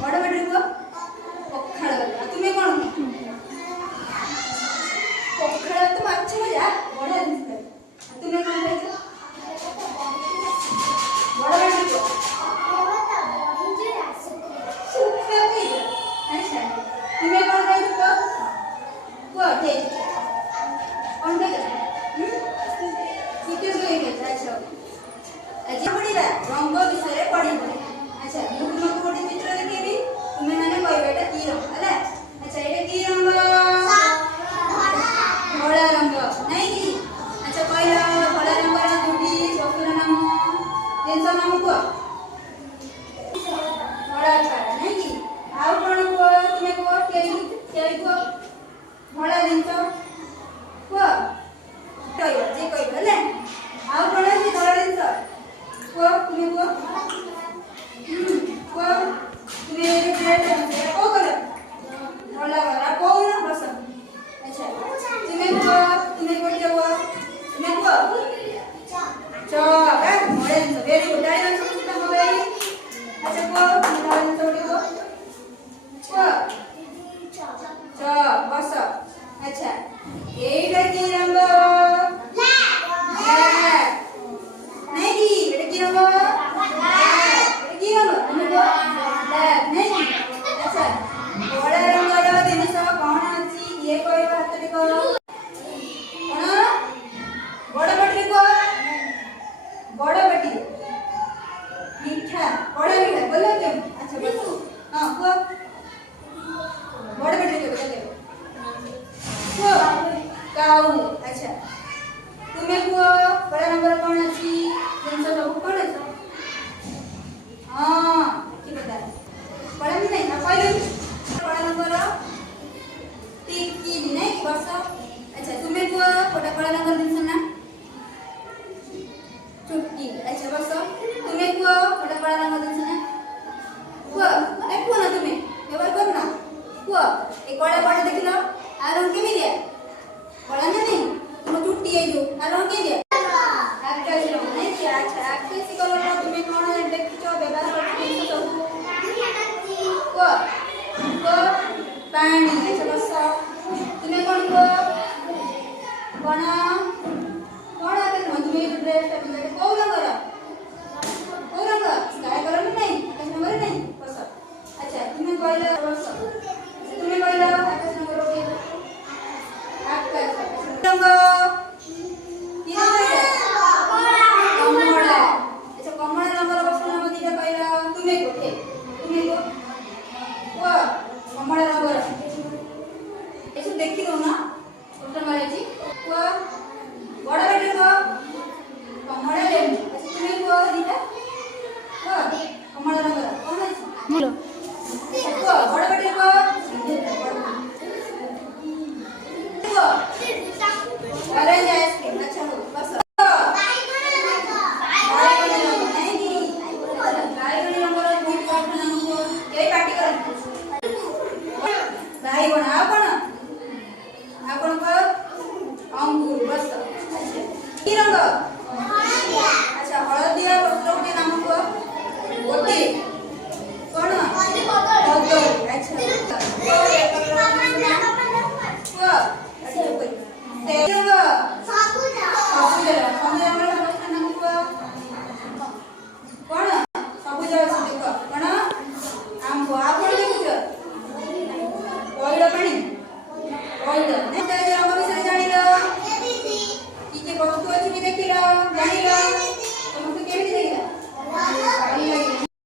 बड़ बेटे को पखाड़ तुम्हें कौन पखाड़ तो माछ भजा बड़ा जिनिस तुम्हें कौन खाइछ बड़ बेटे को सुखा पी अच्छा तुम्हें कौन खाइछ को ठीक कौन खाइछ कितने गई है अच्छा आज पढ़िबा रंग विषय रे पढ़िबा अच्छा मु तुमको गोटे चित्र देखेबी तुम्हें माने कहबे एटा की रंग हला अच्छा एटा की रंग धला रंग नहीं की अच्छा कहला धला रंग रा दुटी पशुर नाम जिनस नाम को धला कार नहीं की आउ कोन को तुम्हें को केई को धला जिनस को कहबो जे कहबो हला आउ कोन जे धला जिनस को तुम्हें को को तुम्हें ये प्लेट है को कर धला वाला को ना बस अच्छा तुम्हें को जाओ तुम्हें को च बड़े वेरी गुड डाई ना सब हो गई अच्छा को धला जिनस को च बस अच्छा एटा की रंग नहीं की एटा की रंग नहीं अच्छा बड़ा रंगर जिनस कौन अच्छी ये कोई हाथ देखो कौन बड़ बटी को बड़ बटी मीठा बड़ा मीठा बोलो तुम अच्छा बस हां को बड़ बटी को देखो को काऊ अच्छा तुम्हें को बड़ा रंगर कौन अच्छी जिनस सब कौन है हां की बता बड़ा भी नहीं ना पहले बड़ा नंबर टिकी भी नहीं बस अच्छा तुम्हें को छोटा बड़ा नंबर दिन सुनना चुटकी अच्छा बस तुम्हें को छोटा बड़ा नंबर दिन सुनना को देखो ना तुम्हें व्यवहार करो ना को एक बड़ा बड़ा देख लो आरो के मिलिया बड़ा नहीं तुम चुटकी है जो आरो के दिया आकाश नहीं कि अच्छा आकाश कलर तुम्हें कौन देखो व्यवहार करते को पानी अच्छा बस तुम्हें कौन को कौन कौन आके तुम्हें ड्रेस टा पिंदे को रंग स्काई कलर नहीं आकाश नंबर नहीं बस अच्छा तुम्हें कहला बस तुम्हें कहला आकाश नंबर के आकाश रंग की रंग कमला अच्छा कमला रंग बस नाम दिया कहला तुम्हें को तुम्हें को कमला रंगर ऐसे देखी दो ना टोटल मारे जी को बड़ा बेटे को कमला लेमु अच्छा तुम्हें को दीटा को कमला रंगर कौन है बोलो को बड़ा बेटे को ऑरेंज आइसक्रीम अच्छा हो बस भाई बना आपण को अंगूर बस की रंग अच्छा हळदिया पत्र के नाम को गोटी कोन कदल अच्छा को अच्छा कोई रंग साबुन साबुन